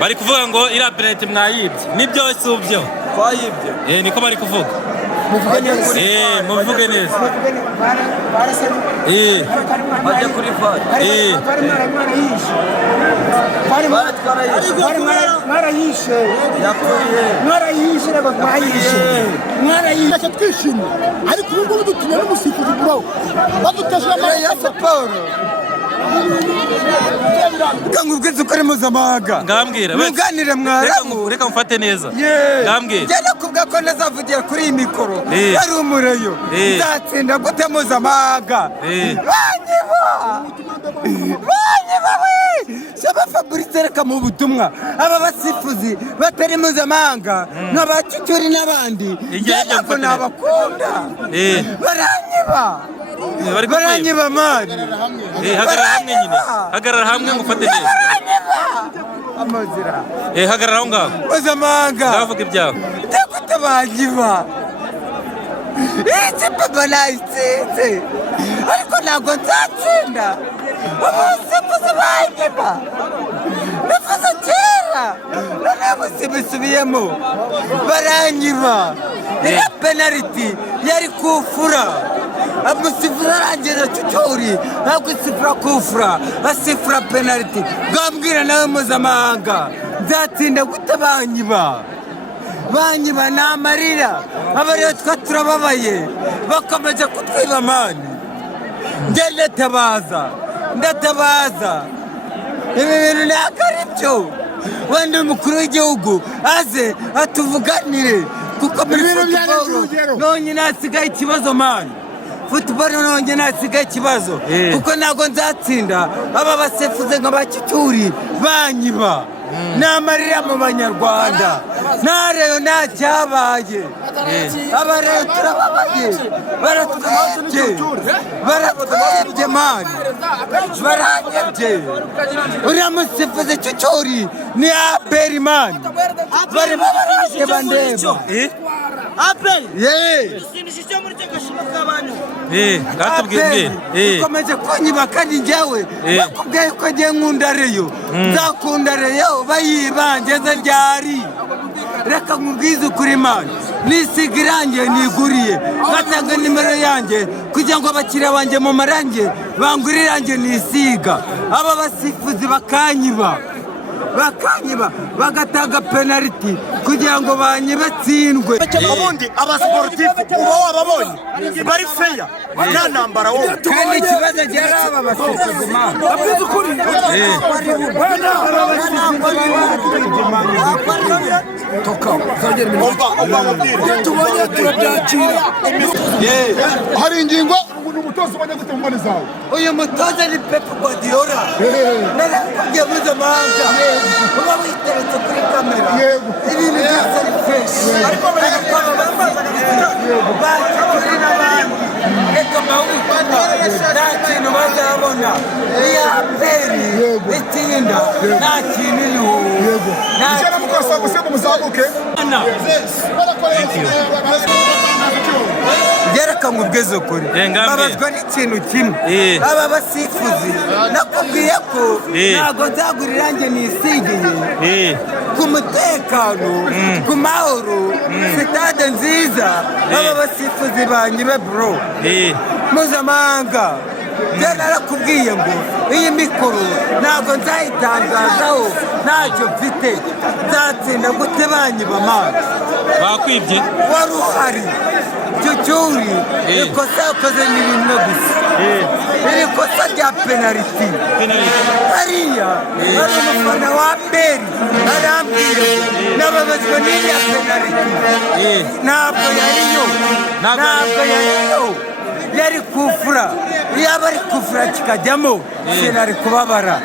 bari kuvuga ngo iriya penaliti mwayibye nibyo si ubyo twayibye niko bari kuvuga muvuge neza muvuge neza bajya kuri mwarayishe rero mwayishe twishimye ariko ubu ngubu dutumye n'umusifuzi bro badutesha ya siporo ngubwiza ukora mpuzamahanga ngambwira muganire mwaramu reka mufate neza ngambwira njye nakubwira ko nazavugira kuri iyi mikoro yari umureyo nzatsinda gute mpuzamahanga banyiba shaba Fabrice reka mu butumwa aba basifuzi batari mpuzamahanga n'abacyucyuri n'abandi ntabwo nabakunda baranyiba mani hagarara hamwe ngo ufate neza amazira hagarara aho ngaho mpuzamahanga ndavuga ibyawe ndagute banyiba ikipe mba nayitsinze ariko ntabwo nzatsinda abasifuzi banyiba bifuza kera noneho bisubiyemo baranyiba iriya penaliti yari kufura amusifuzi arangiza cyucyuri ntabwo isifura kufura asifura penaliti bwambwira nawe mpuzamahanga nzatsinda gute banyiba ni amarira abariyo twa turababaye bakomeje kutwiba mani njye ndatabaza ibi bintu ntabwo ari byo wenda umukuru w'igihugu aze atuvuganire kuko muri futuboro nonyine hasigaye ikibazo mani futuboro nonyine hasigaye ikibazo kuko ntabwo nzatsinda aba basifuzi nka bacyucyuri banyiba ni amarira mu banyarwanda nta reyo nta cyabaye aba reyo turababaye baratwibye mani baranyibye uriya musifuzi cyucyuri ni aperi mani bari babaranye bandeba ukomeje kunyiba kandi njyewe bakubwiye ko ngiye nkunda reyo nzakunda reyo bayibangeze ryari reka nkubwize ukuri mani nisiga irangiye niguriye ngatanga nimero yanjye kugira ngo abakiriya banjye mu marange bangure irangiye nisiga aba basifuzi bakanyiba bagatanga penaliti kugira ngo banyibe tsindwe ubundi abasiporutifu uba wababonye bari feya nta ntambara wowe kandi ikibazo gihari aba basifuzi mani babwize ukuri tubonye turabyakira hari ingingo umutoza ubonye gute mu mboni zawe uyu mutoza ni Pep Guardiola narakubwiye mpuzamahanga uba witeretse kuri kamera ibintu byose ari freshi ariko bakikuri n'abandi reka mawukana nta kintu bazabona iyo aperi itinda nta kintu iriho ijana mukasa gusiga umuzamuke reka nkubwize ukuri babazwa n'ikintu kimwe aba basifuzi nakubwiye ko ntabwo nzagura irange nisigiye ku mutekano ku mahoro sitade nziza aba basifuzi banyibe bro mpuzamahanga njye narakubwiye ngo iyi mikoro ntabwo nzayitangazaho ntacyo mfite nzatsinda gute banyiba amazi bakwibye wari uhari cyucyuri ikosa yakoze ni rimwe gusa iri kosa rya penaliti hariya hari umufana wa peri arambwira nababazwa n'iriya penaliti ntabwo yariyo yari kufura iyo aba ari kufura kikajyamo sinari kubabara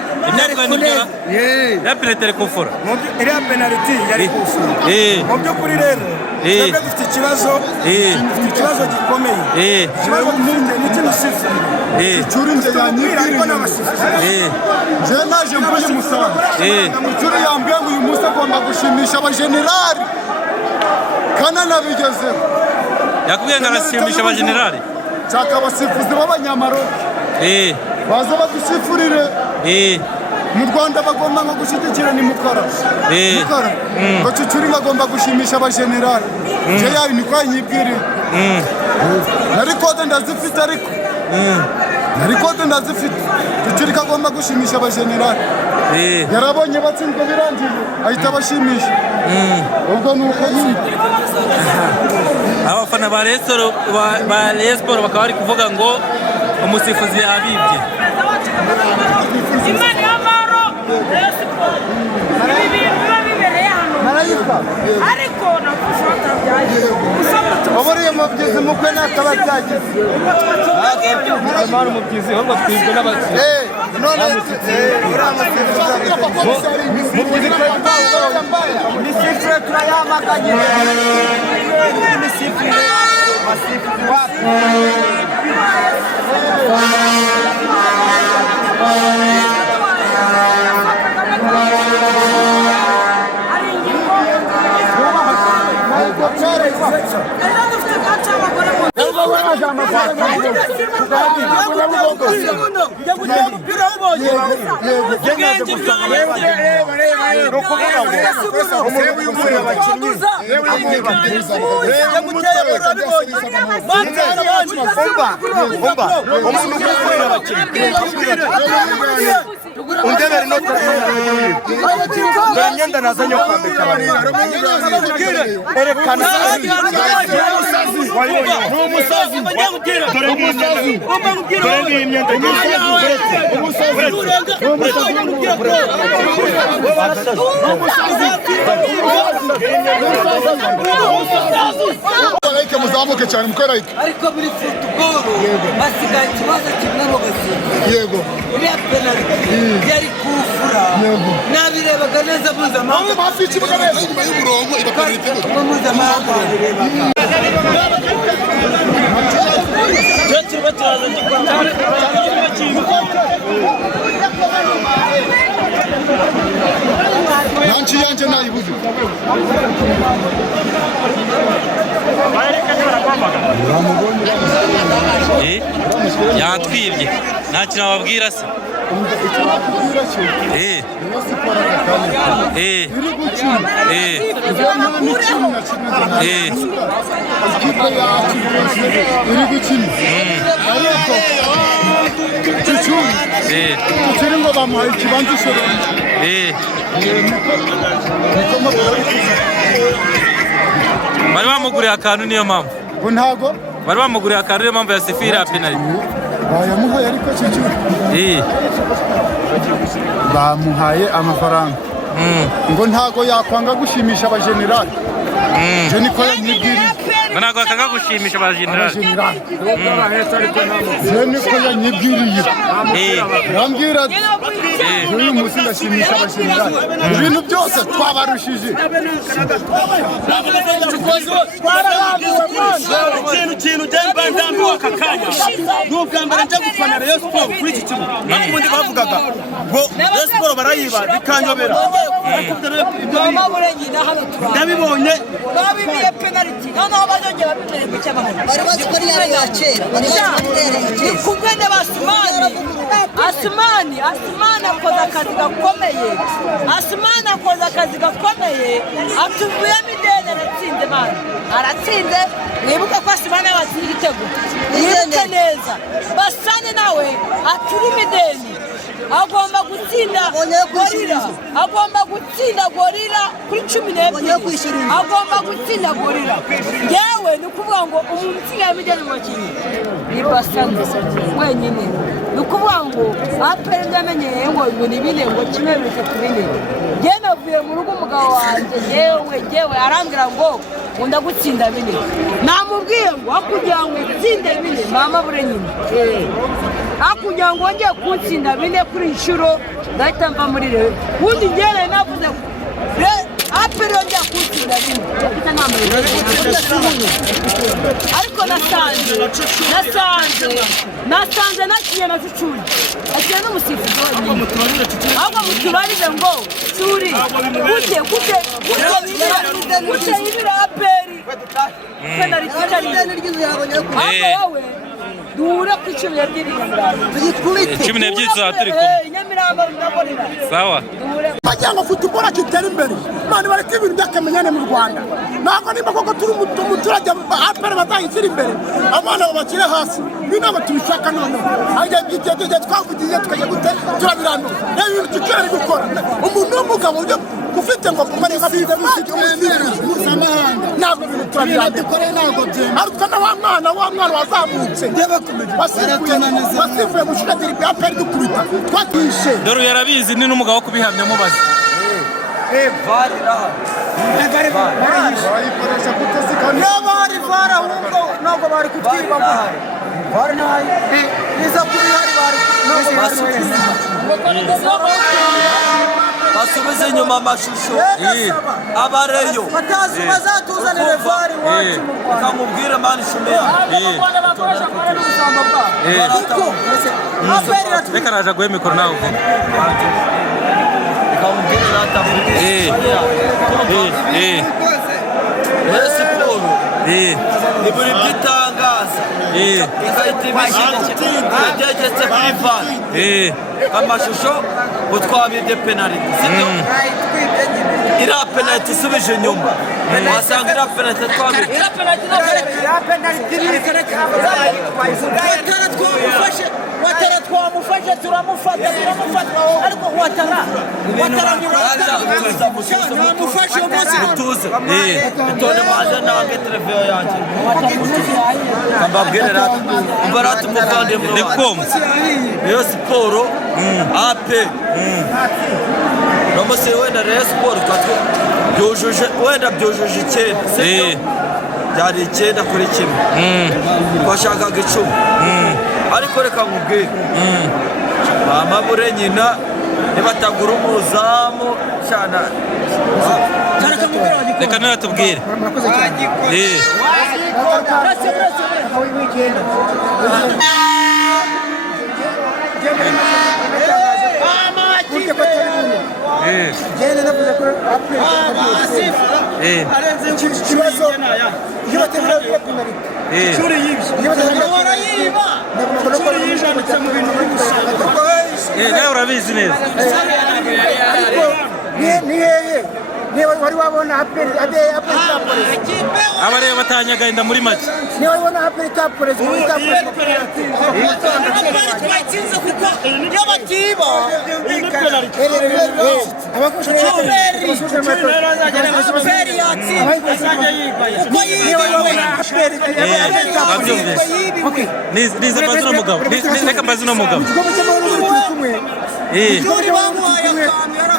iriya penaliti ari kufura iriya penaliti yari kufura mu by'ukuri rero twebwe dufite ikibazo gikomeye ikibazo dufite ni kino sifuri cyuri nje yanyibwira ariko n'abasifuzi je naje mvuye Musanze cyuri yambwiye ngo uyu munsi agomba gushimisha abajenerali kana nabigezeho yakubwiye ngo arashimisha abajenerali nshaka abasifuzi b'abanyamaroke baza badusifurire mu Rwanda bagomba nko gushyigikira ni Mukara ngo Cucuri agomba gushimisha abajenerali je yayo niko yanyibwiriye narikoze ndazifite ariko Cucuri agomba gushimisha abajenerali yarabonye batsinzwe birangiye ahita abashimisha ubwo nuko nyine abafana ba Rayon Sports bakaba bari kuvuga ngo umusifuzi yabibye Imana y'amahoro Rayon Sports ibi bintu biba bibereye hano ariko nafashe batabyaye waburiye umubyizi mukwe n'akaba byagize Amara umubyizi ahubwo twibwe n'abakiriya none misifure turayamaganye misifure masifure wapi muzamuke cyane mukorayike ariko muri football basigaye ikibazo kimwe mu gasimba yego uriya penalty yari kufura nabirebaga neza mpuzamahanga hafi y'ikibuga neza inyuma y'umurongo igakorera igitego mpuzamahanga nanci yanjye nayibuze yatwibye nta kintu ababwira se uri gukina ariko Cucuri ngo bamuhaye ikibanza ishoro bari bamuguriye akantu niyo mpamvu ngo ntago bari bamuguriye akantu niyo mpamvu yasifira ya penalty bayamuhaye ariko Cucuri bamuhaye amafaranga ngo ntago yakwanga gushimisha abajenerali je niko yanyibwiriye ntabwo akanga gushimisha abajenerali je niko yanyibwiriye yambwira uyu munsi ndashimisha abajenerali ibintu byose twabarushije ikintu jemba ndambiwe aka kanya n'ubwa mbere njya gufana Rayon Sports kuri iki kibuga n'ubundi bavugaga ngo Rayon Sports barayiba bikanyobera ndabibonye babibiye penalty noneho bazongera babitere mu cyamahoro bari bazi ko ari ya kera ni kumwe n'Asumani akoze akazi gakomeye atuvuyemo ideni aratsinze mani aratsinze mwibuke ko Asumani yabatsinze igitego mwibuke neza Basane nawe aturimo ideni agomba gutsinda gorira kuri 12 agomba gutsinda gorira yewe ni ukuvuga ngo umuntu usigaye amijyana mu bakinnyi ni Basane wenyine ni ukuvuga ngo aperi ndamenyeye ngo ni bine ngo kimwe bitatu bine njye navuye mu rugo umugabo wanjye yewe arambwira ngo ndagutsinda bine namubwiye ngo akugira ngo utsinde bine mama bure nyine akugira ngo wongeye kuntsinda bine kuri inshuro ndahita mva muri rewe ubundi njyewe navuze aperi yongeye kuntsinda bine ariko nasanze nakiye na Cucuri akiye n'umusifuzi wenyine ahubwo mutubarize ngo Cucuri gute yibira aperi penaliti ahubwo wowe duhure ku icumi n'ebyiri Nyamirambo tuyikubite 12 tuzaba turi kumwe Nyamirambo ndabonera sawa bagira ngo football kitera imbere mani bareke ibintu by'akamenyane mu Rwanda ntabwo nimba koko turi umuturage apera bazayishyira imbere abana babakire hasi n'inama tubishaka noneho igihe twavugiye tukajya gutera turabirandura reba ibintu tukiri gukora umuntu w'umugabo ufite ngo kumare nka bize maji mpuzamahanga ntabwo ibintu turabirandura ariko na wa mwana wazamutse basifuye mu shuri diri bya peri dukubita twatishe dore yarabizi ni n'umugabo wo kubihamya mubaza niba hari vara ahubwo ntabwo bari kutwiba vara ntayo niza kuba ihari basubize inyuma amashusho abareyo batazi bazatuzanire vara iwacu mu Rwanda ukamubwira mani shumeya reka naje guhe mikoro nawe ukamubwira ratavuge siporo ni buri byitangaza igahita ibishyira byegetse kuri vara amashusho utwabibye penaliti sibyo iriya penaliti isubije inyuma wasanga iriya penaliti twabibye watara twamufashe turamufata ariko watara namufashe umunsi mutuze itonde maze nange televiziyo yanjye mbabwire rata umva rata umuvandimwe ndikumu Rayon Sport AP Nomose wenda Rayon Sport katwe byujuje 9 byari 9 kuri kimwe twashakaga 10 ariko reka nkubwire amabure nyina nibatagura umuzamu cyana reka nawe tubwire nawe urabizi neza niba wari wabona aperi abareba batanyagahinda muri make niba wabona aperi taporezi nize mbazi uno mugabo reka mbazi uno mugabo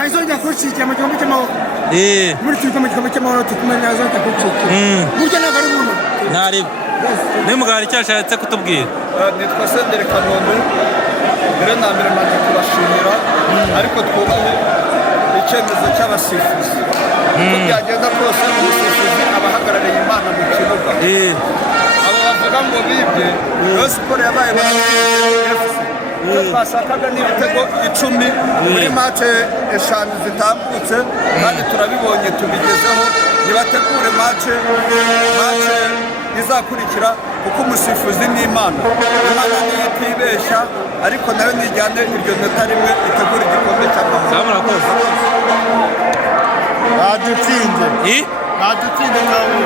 azongera kucikira mu gikombe cy'amahoro muri turi mu gikombe cy'amahoro tukumwe azongera kucikira burya ntabwo ari umuntu ntari niyo mugabo hari icyo ashatse kutubwira nitwa Senderi Kanombe mbere na mbere maze kubashimira ariko twubahe icyemezo cy'abasifuzi uko byagenda kose umusifuzi aba ahagarariye Imana mu kibuga abo bavuga ngo bibye Rayon Sport yabaye FC twashakaga n'ibitego 10 muri match 5 zitambutse kandi turabibonye tubigezeho nibategure match izakurikira kuko umusifuzi ni Imana niyo itibeshya ariko nayo nijyane iryo nota rimwe itegura igikombe cy'amahoro murakoze badutsinze nawe